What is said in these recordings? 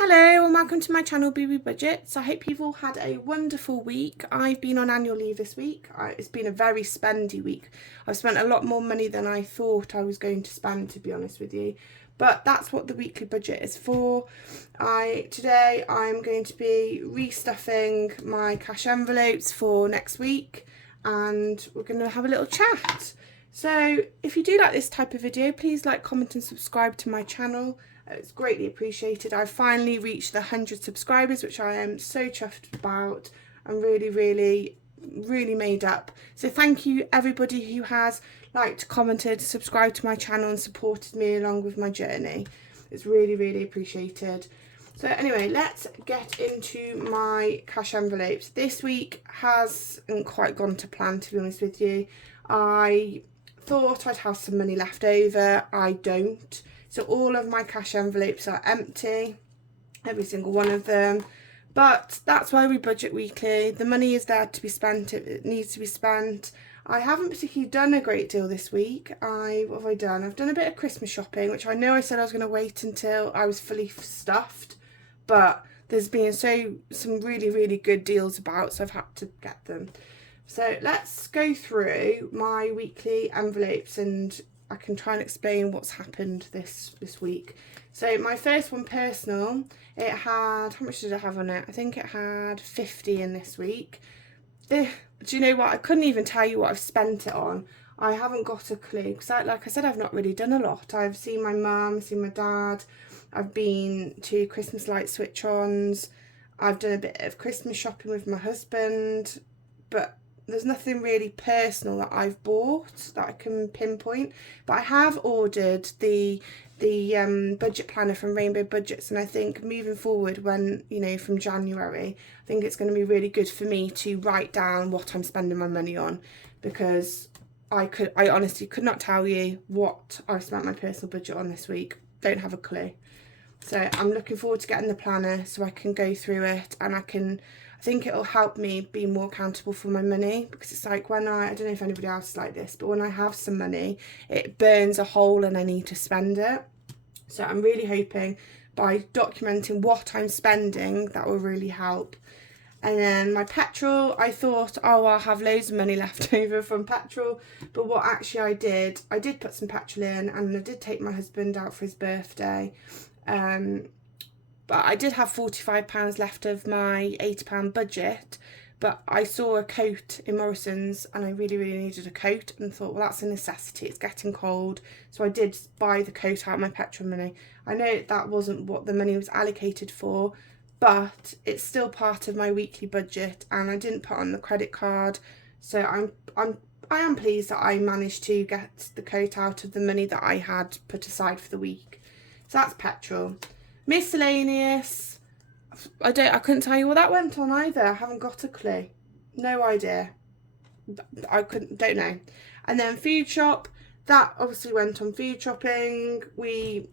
Hello and welcome to my channel BooBoos Budgets. I hope you've all had a wonderful week. I've been on annual leave this week. It's been a very spendy week. I've spent a lot more money than I thought I was going to spend, to be honest with you. But that's what the weekly budget is for. Today I'm going to be restuffing my cash envelopes for next week and we're going to have a little chat. So if you do like this type of video, please like, comment and subscribe to my channel. It's greatly appreciated. I've finally reached the 100 subscribers, which I am so chuffed about and really made up. So thank you everybody who has liked, commented, subscribed to my channel and supported me along with my journey. It's really appreciated. So anyway, let's get into my cash envelopes. This week hasn't quite gone to plan, to be honest with you. I thought I'd have some money left over. I don't. So all of my cash envelopes are empty, every single one of them. But that's why we budget weekly. The money is there to be spent. It needs to be spent. I haven't particularly done a great deal this week. What have I done? I've done a bit of Christmas shopping, which I know I said I was going to wait until I was fully stuffed. But there's been some really good deals about, so I've had to get them. So let's go through my weekly envelopes and I can try and explain what's happened this week. So my first one, personal, it had, how much did it have on it? I think it had 50 in this week. Do you know what? I couldn't even tell you what I've spent it on. I haven't got a clue because, like I said, I've not really done a lot. I've seen my mum, seen my dad. I've been to Christmas light switch-ons. I've done a bit of Christmas shopping with my husband, but there's nothing really personal that I've bought that I can pinpoint. But I have ordered the budget planner from Rainbow Budgets, and I think moving forward, when, you know, from January, I think it's going to be really good for me to write down what I'm spending my money on, because I honestly could not tell you what I've spent my personal budget on this week. Don't have a clue. So I'm looking forward to getting the planner so I can go through it, and I think it'll help me be more accountable for my money, because it's like when I don't know if anybody else is like this, but when I have some money, it burns a hole and I need to spend it. So I'm really hoping by documenting what I'm spending, that will really help. And then my petrol, I thought, oh, I'll have loads of money left over from petrol. But what actually I did put some petrol in, and I did take my husband out for his birthday. But I did have £45 left of my £80 budget, but I saw a coat in Morrison's and I really needed a coat and thought, well, that's a necessity, it's getting cold. So I did buy the coat out of my petrol money. I know that wasn't what the money was allocated for, but it's still part of my weekly budget and I didn't put on the credit card. So I am pleased that I managed to get the coat out of the money that I had put aside for the week. So that's petrol. Miscellaneous, I couldn't tell you what that went on either. I haven't got a clue. No idea. Don't know. And then food shop, that obviously went on food shopping. We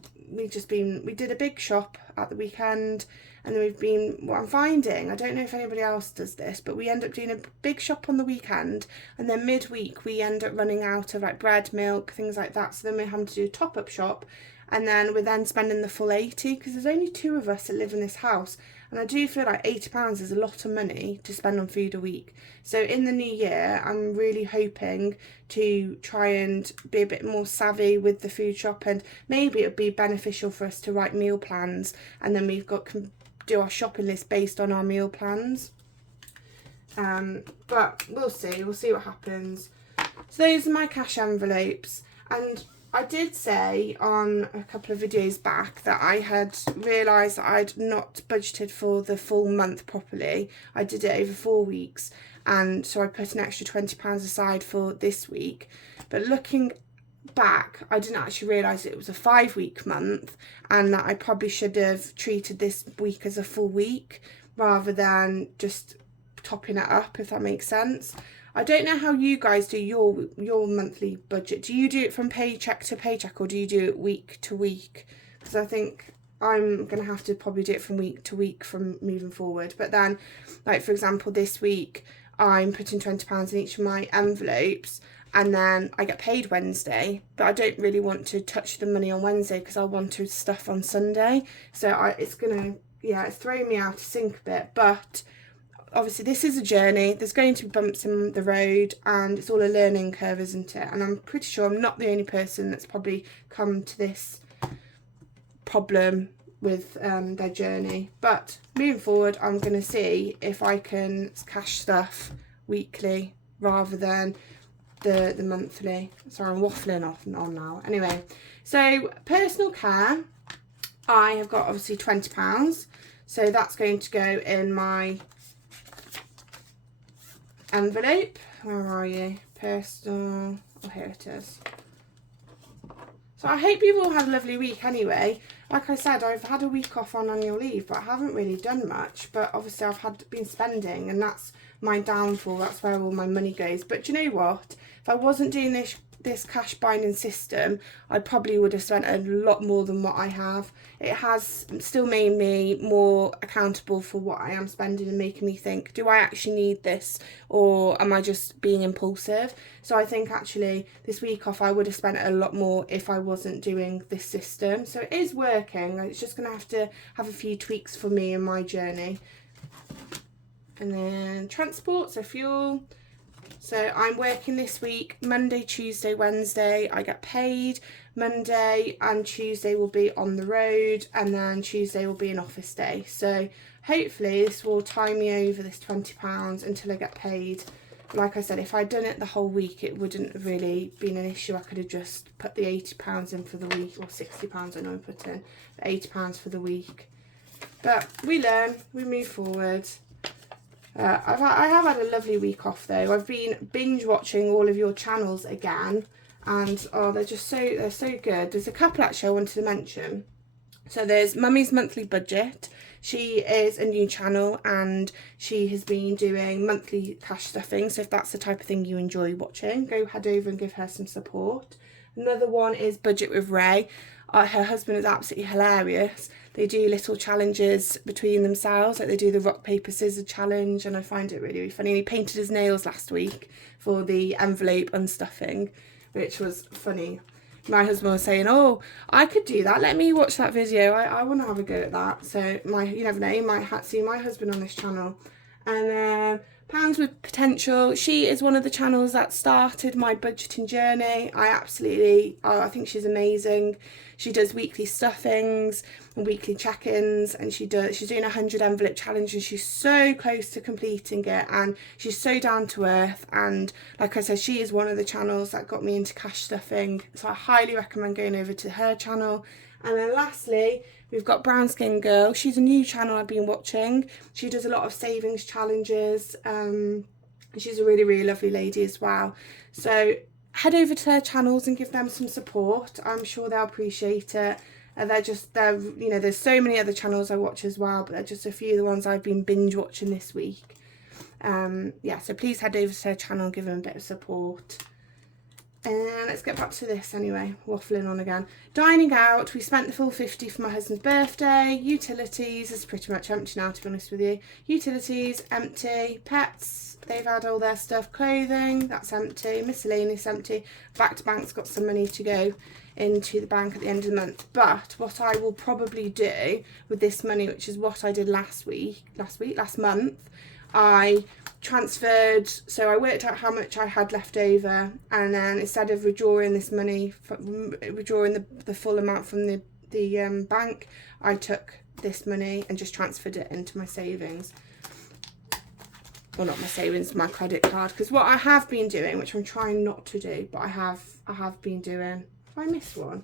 did a big shop at the weekend, and then what I'm finding, I don't know if anybody else does this, but we end up doing a big shop on the weekend, and then midweek we end up running out of like bread, milk, things like that. So then we're having to do a top-up shop. And then we're then spending the full 80, because there's only 2 of us that live in this house. And I do feel like £80 is a lot of money to spend on food a week. So in the new year, I'm really hoping to try and be a bit more savvy with the food shop. And maybe it would be beneficial for us to write meal plans. And then can do our shopping list based on our meal plans. But we'll see what happens. So those are my cash envelopes. And I did say on a couple of videos back that I had realised that I'd not budgeted for the full month properly. I did it over 4 weeks, and so I put an extra £20 aside for this week. But looking back, I didn't actually realise it was a 5-week month, and that I probably should have treated this week as a full week rather than just topping it up, if that makes sense. I don't know how you guys do your monthly budget. Do you do it from paycheck to paycheck, or do you do it week to week? Because I think I'm going to have to probably do it from week to week from moving forward. But then, like for example, this week I'm putting £20 in each of my envelopes, and then I get paid Wednesday, but I don't really want to touch the money on Wednesday because I want to stuff on Sunday. So it's going to yeah, it's thrown me out of sync a bit, but obviously this is a journey. There's going to be bumps in the road, and it's all a learning curve, isn't it? And I'm pretty sure I'm not the only person that's probably come to this problem with their journey. But moving forward, I'm going to see if I can cash stuff weekly rather than the monthly. Sorry, I'm waffling off and on now. Anyway, so personal care, I have got obviously £20. So that's going to go in my envelope. Where are you? Personal. Oh, here it is. So I hope you've all had a lovely week anyway. Like I said, I've had a week off on annual leave, but I haven't really done much. But obviously I've been spending, and that's my downfall. That's where all my money goes. But do you know what? If I wasn't doing this cash binding system, I probably would have spent a lot more than what I have. It has still made me more accountable for what I am spending and making me think, do I actually need this, or am I just being impulsive? So I think actually this week off I would have spent a lot more if I wasn't doing this system. So it is working. It's just going to have a few tweaks for me in my journey. And then transport, so fuel. So I'm working this week, Monday, Tuesday, Wednesday, I get paid. Monday and Tuesday will be on the road, and then Tuesday will be an office day. So hopefully this will tie me over this £20 until I get paid. Like I said, if I'd done it the whole week, it wouldn't have really been an issue. I could have just put the £80 in for the week, or £60 I know I put in, but £80 for the week. But we learn, we move forward. I have had a lovely week off though. I've been binge watching all of your channels again, and oh, they're so good. There's a couple actually I wanted to mention. So there's Mummy's Monthly Budget. She is a new channel, and she has been doing monthly cash stuffing. So if that's the type of thing you enjoy watching, go head over and give her some support. Another one is Budget with Ray. Her husband is absolutely hilarious. They do little challenges between themselves, like they do the rock, paper, scissors challenge, and I find it really, really funny. And he painted his nails last week for the envelope unstuffing, which was funny. My husband was saying, oh, I could do that. Let me watch that video. I want to have a go at that. So you never know, you might see my husband on this channel. And then Pounds with Potential. She is one of the channels that started my budgeting journey. I think she's amazing. She does weekly stuffings and weekly check-ins, and she's doing a 100 envelope challenge, and she's so close to completing it, and she's so down to earth. And like I said, she is one of the channels that got me into cash stuffing, so I highly recommend going over to her channel. And then lastly, we've got Brownskingirl. She's a new channel I've been watching. She does a lot of savings challenges. She's a really, really lovely lady as well. So head over to her channels and give them some support. I'm sure they'll appreciate it. There's so many other channels I watch as well, but they're just a few of the ones I've been binge watching this week. So please head over to her channel and give them a bit of support. And let's get back to this anyway, waffling on again. Dining out, we spent the full 50 for my husband's birthday. Utilities is pretty much empty now, to be honest with you. Utilities, empty. Pets, they've had all their stuff. Clothing, that's empty. Miscellaneous, empty. Back to bank's got some money to go into the bank at the end of the month. But what I will probably do with this money, which is what I did last month, I transferred, so I worked out how much I had left over, and then instead of withdrawing this money, withdrawing the full amount from the bank, I took this money and just transferred it into my savings. Well, not my savings, my credit card. Because what I have been doing, which I'm trying not to do, but I have been doing. Have I missed one?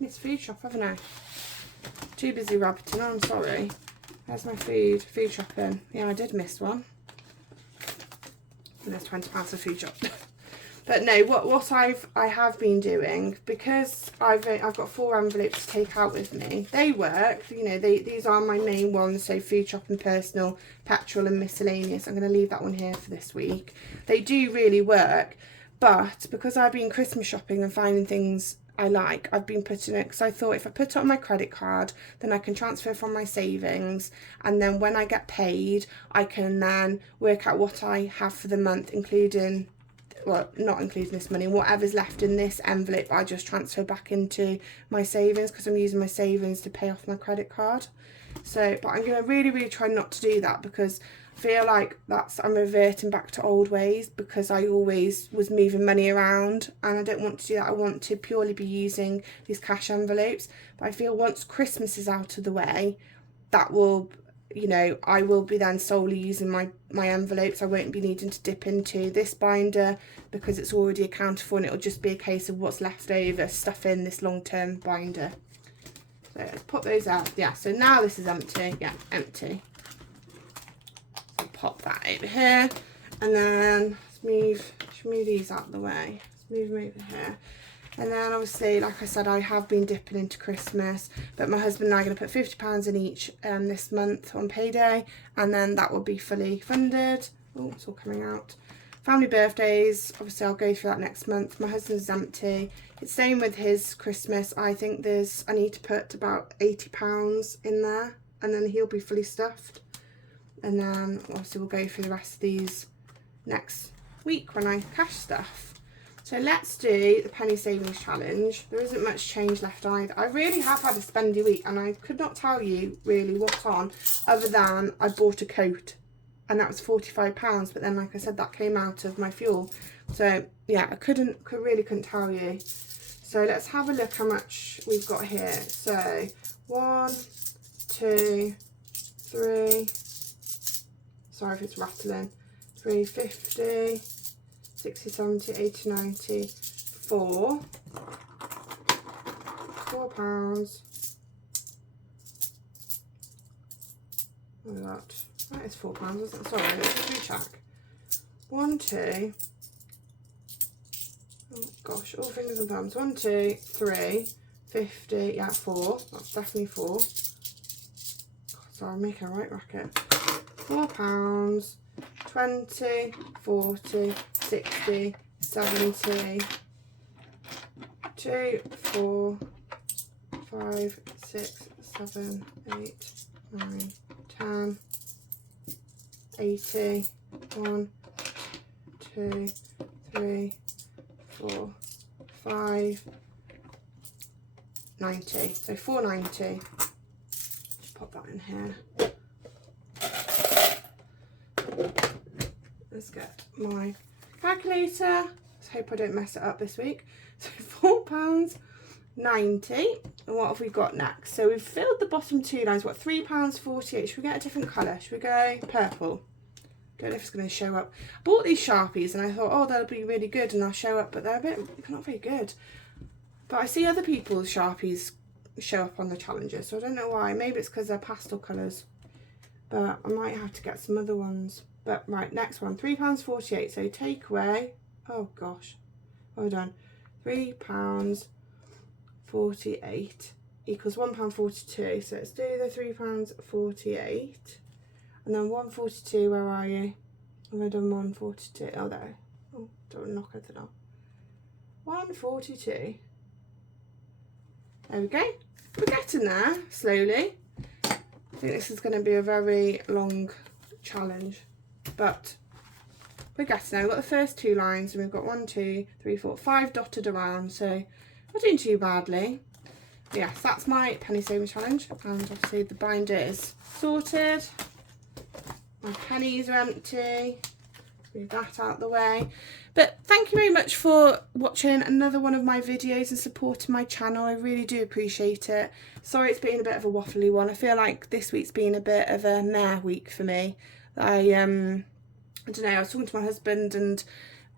Missed food shop, haven't I? Too busy rabbiting on, I'm sorry. There's my food shopping. Yeah, I did miss one. And there's £20 for food shop. But no, what I have been doing, because I've got 4 envelopes to take out with me. They work, these are my main ones. So food shop and personal, petrol and miscellaneous. I'm going to leave that one here for this week. They do really work, but because I've been Christmas shopping and finding things I like, I've been putting it, because I thought if I put it on my credit card, then I can transfer from my savings, and then when I get paid, I can then work out what I have for the month, including well, not including this money, whatever's left in this envelope, I just transfer back into my savings, because I'm using my savings to pay off my credit card. So, but I'm going to really try not to do that, because I feel like I'm reverting back to old ways, because I always was moving money around, and I don't want to do that. I want to purely be using these cash envelopes. But I feel once Christmas is out of the way, that will, you know, I will be then solely using my envelopes. I won't be needing to dip into this binder because it's already accounted for, and it'll just be a case of what's left over, stuff in this long-term binder. So let's put those out. Yeah, so now this is empty. Yeah, empty. So pop that over here, and then let's move these out of the way. Let's move them over here. And then obviously, like I said, I have been dipping into Christmas, but my husband and I are going to put £50 in each this month on payday, and then that will be fully funded. Oh, it's all coming out. Family birthdays, obviously I'll go through that next month. My husband's empty. It's same with his Christmas. I think I need to put about £80 in there, and then he'll be fully stuffed. And then obviously we'll go through the rest of these next week when I cash stuff. So let's do the penny savings challenge. There isn't much change left either. I really have had a spendy week, and I could not tell you really what's on, other than I bought a coat, and that was £45. But then, like I said, that came out of my fuel. So yeah, I really couldn't tell you. So let's have a look how much we've got here. So 1, 2, 3. Sorry if it's rattling. 350. 60, 70, 80, 90, 4 £4. What is that? That is £4, isn't it? Sorry, let's just recheck. 1, 2. Oh gosh, all fingers and thumbs. 1, 2, 3, 50. Yeah, 4. That's definitely 4. God, sorry, I'm making a right racket. £4. 20, 40, 60, 70, 2, 4, 5, 6, 7, 8, 9, 10, 80, 1, 2, 3, 4, 5, 90. So 490. Just pop that in here. Let's get my calculator. Let's hope I don't mess it up this week. So £4.90. And what have we got next? So we've filled the bottom two lines. What, £3.48? Should we get a different colour? Should we go purple? Don't know if it's going to show up. I bought these Sharpies and I thought, oh, they'll be really good and they'll show up, but they're not very good. But I see other people's Sharpies show up on the challenges, so I don't know why. Maybe it's because they're pastel colours. But I might have to get some other ones. But right, next one, £3.48. So take away, oh gosh, hold on, £3.48 equals £1.42. So let's do the £3.48, and then 142. Where are you? Have I done 142? Oh, there. Oh, don't knock it off. 142. There we go. We're getting there slowly. I think this is going to be a very long challenge, but we're getting there. We've got the first two lines, and we've got 1, 2, 3, 4, 5 dotted around, so not doing too badly. But yes, that's my penny saving challenge, and obviously the binder is sorted. My pennies are empty. Move that out the way. But thank you very much for watching another one of my videos and supporting my channel. I really do appreciate it. Sorry it's been a bit of a waffly one. I feel like this week's been a bit of a meh week for me. I don't know, I was talking to my husband, and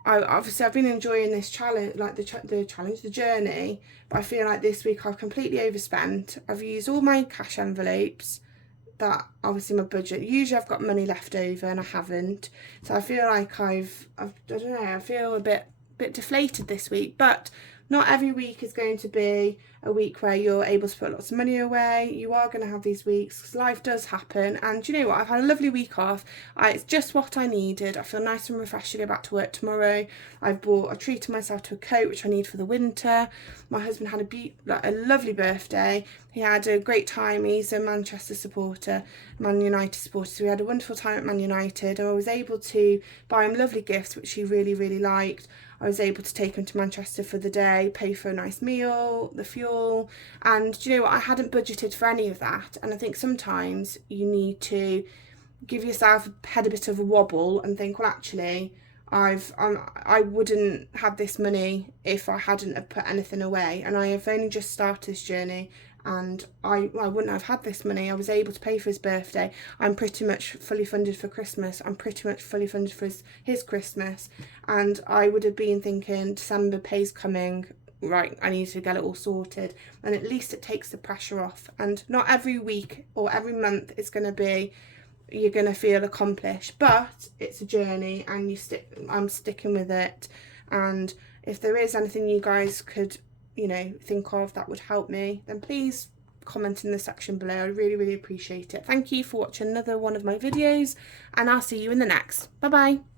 obviously I've been enjoying this challenge, like the journey, but I feel like this week I've completely overspent. I've used all my cash envelopes. That obviously my budget, usually I've got money left over and I haven't, so I feel like I don't know, I feel a bit deflated this week, but Not every week is going to be a week where you're able to put lots of money away. You are going to have these weeks because life does happen. And you know what? I've had a lovely week off. It's just what I needed. I feel nice and refreshed to go back to work tomorrow. I treated myself to a coat, which I need for the winter. My husband had a lovely birthday. He had a great time. He's a Manchester supporter, Man United supporter. So we had a wonderful time at Man United. And I was able to buy him lovely gifts, which he really, really liked. I was able to take him to Manchester for the day, pay for a nice meal, the fuel, and do you know what? I hadn't budgeted for any of that. And I think sometimes you need to give yourself a bit of a wobble and think, well, actually, I wouldn't have this money if I hadn't have put anything away. And I have only just started this journey, and I wouldn't have had this money. I was able to pay for his birthday. I'm pretty much fully funded for Christmas. I'm pretty much fully funded for his Christmas. And I would have been thinking, December pay's coming, right, I need to get it all sorted. And at least it takes the pressure off. And not every week or every month it's going to be, you're going to feel accomplished. But it's a journey, and I'm sticking with it. And if there is anything you guys could, you know, think of that would help me, then please comment in the section below. I really, really appreciate it. Thank you for watching another one of my videos, and I'll see you in the next. Bye bye.